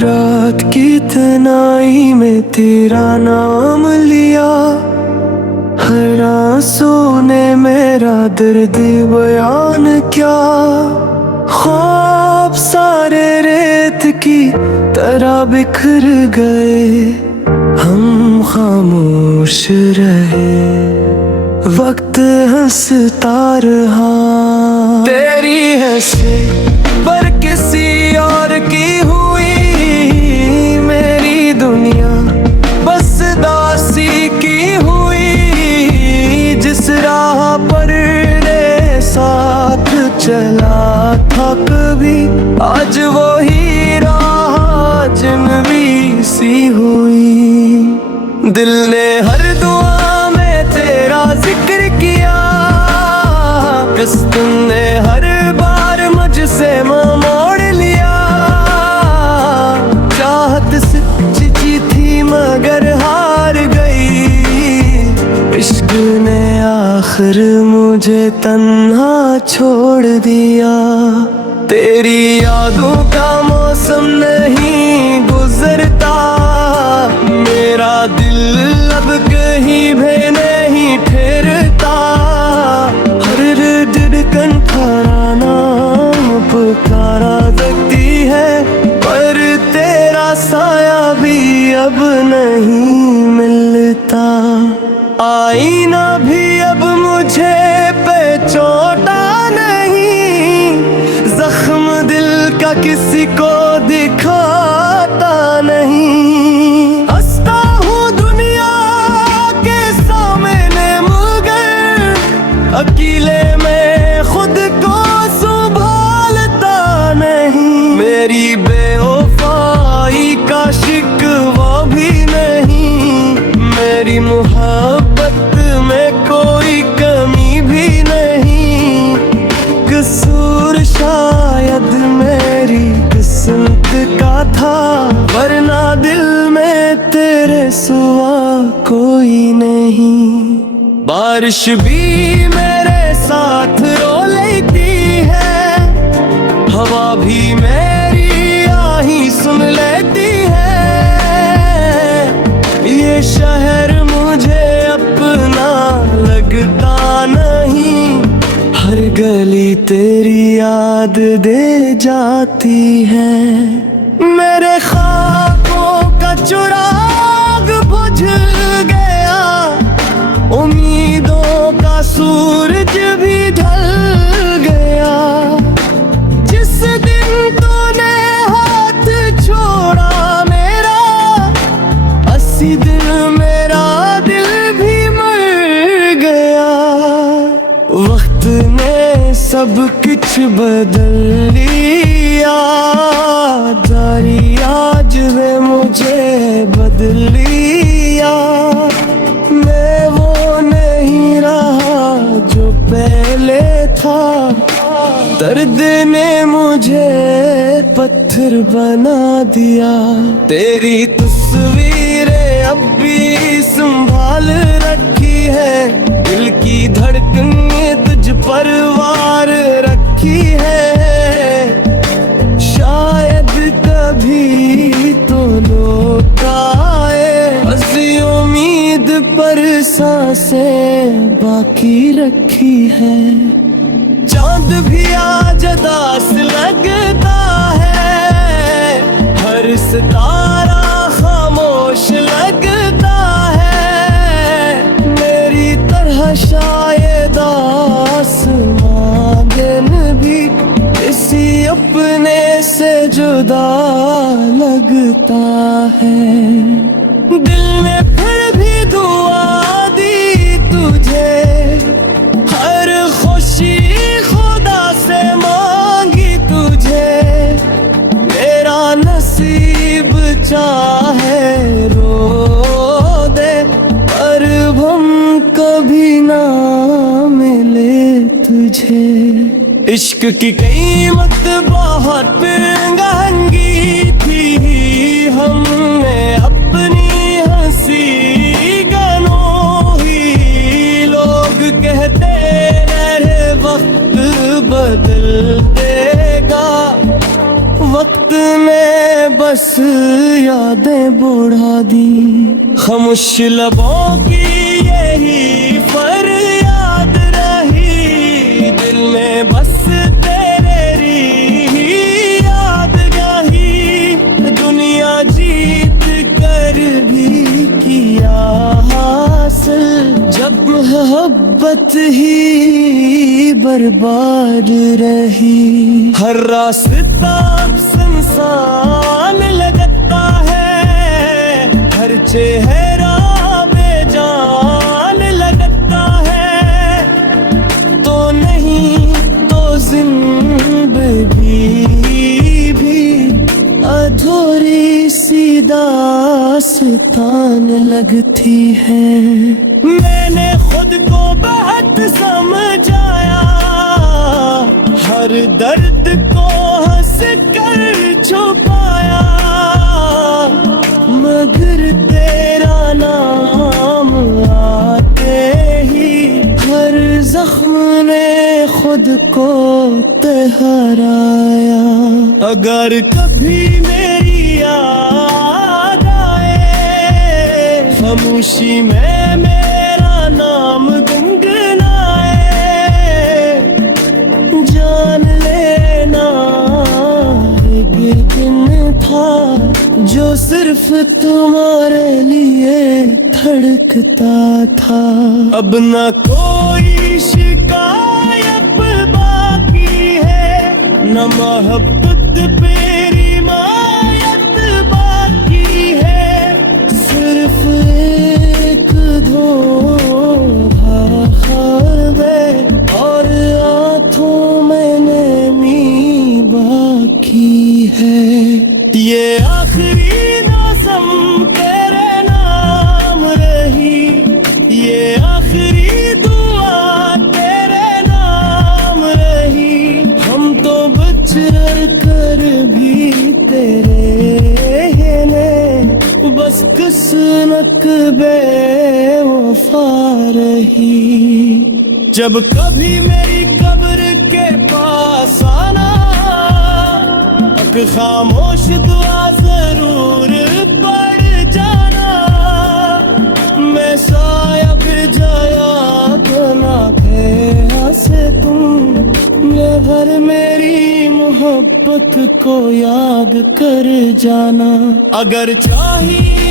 रात की तन्हाई में तेरा नाम लिया, हर आंसू ने मेरा दर्द बयान क्या। ख्वाब सारे रेत की तरह बिखर गए, हम खामोश रहे, वक्त हंसता रहा। तेरी हंसी पर किसी और की हुई मेरी दुनिया, बस दासी की हुई। जिस राह पर रे साथ चला था कभी, आज वही राह अजनबी सी हुई। दिल ने हर दुआ में तेरा जिक्र किया, बस तुमने हर बार मुझसे मोड़ लिया। चाहत सच्ची थी मगर हार गई, इश्क ने आखिर मुझे तन्हा छोड़ दिया। तेरी यादों का मौसम नहीं गुजरता, मेरा दिल अब कहीं भी नहीं ठहरता। हर धड़कन थारा नाम पुकारा सकती है, पर तेरा साया भी अब नहीं मिलता। आईना भी अब मुझे पहचानता नहीं, जख्म दिल का किसी को दिखाता नहीं। हंसता हूँ दुनिया के सामने मगर अकेले में खुद को संभालता नहीं। मेरी बेवफाई का शिकवा भी नहीं, मेरी मोहब्बत में कोई कमी भी नहीं। कसूर शायद मेरी किस्मत का था, वरना दिल में तेरे सिवा कोई नहीं। बारिश भी मेरे साथ रो लेती है, हवा भी मेरी आही सुन लेती है। ये शहर मुझे अपना लगता नहीं, हर गली तेरी याद दे जाती है। मेरे ख्वाबों का चिराग बुझ गया, उम्मीदों का सूरज भी ढल गया। जिस दिन तूने हाथ छोड़ा मेरा, अस्सी दिन मेरा दिल भी मर गया। वक्त ने सब कुछ बदल लिया, जारी आज वे मुझे बदल लिया। मैं वो नहीं रहा जो पहले था, दर्द ने मुझे पत्थर बना दिया। तेरी तस्वीरें अब भी संभाल रखी है, दिल की धड़कनें तुझ पर वार रखी है। शायद कभी तो लौट आए, हंसी उम्मीद पर सांसें बाकी रखी है। चांद भी आज दास लगता है, हर सितारा खामोश लगता है। मेरी तरह शायद आसमां दिन भी किसी अपने से जुदा लगता है। दिल ने फिर भी दुआ दी तुझे, हर खुशी खुदा से मांगी तुझे। मेरा नसीब चाहे रो दे, पर हम कभी ना मिले तुझे। इश्क की कीमत बहुत महंगी थी, हमने अपनी हंसी गनों ही। लोग कहते रहे वक्त बदल देगा, वक्त में बस यादें बुढ़ा दी। खामोश लबों की यही फरियाद रही, दिल में बस तेरी याद रही। दुनिया जीत कर भी किया हासिल, जब मोहब्बत ही बर्बाद रही। हर रास्ता सुनसान लगता है, हर चेहरा बेजान लगता है। तो नहीं तो जिंदगी भी अधूरी सी दास्तान लगती है। मैंने खुद को बहुत समझाया, हर दर्द को हंस कर छुपाया, मगर तेरा नाम आते ही हर जख्म ने खुद को तहराया। अगर कभी मेरी याद आए, खामोशी में मेरा नाम गुनगुनाए, जान लेना एक दिन था जो सिर्फ तुम्हारे लिए धड़कता था। अब न कोई शिकायत बाकी है, न मोहब्बत पे रिमायत बाकी है। सिर्फ एक धोखा ख्वाबे और आँखों में नमी बाकी है। ये आखिरी मौसम तेरे नाम रही, ये आखिरी दुआ तेरे नाम रही। हम तो बिछड़ कर भी तेरे ने बस किस्मत बेवफा रही। जब कभी मेरी कब्र के पास आना, खामोश दुआ जरूर पड़ जाना। मैं शायद जाया बना के हंसे तुम, मगर मेरी मोहब्बत को याद कर जाना। अगर चाहिए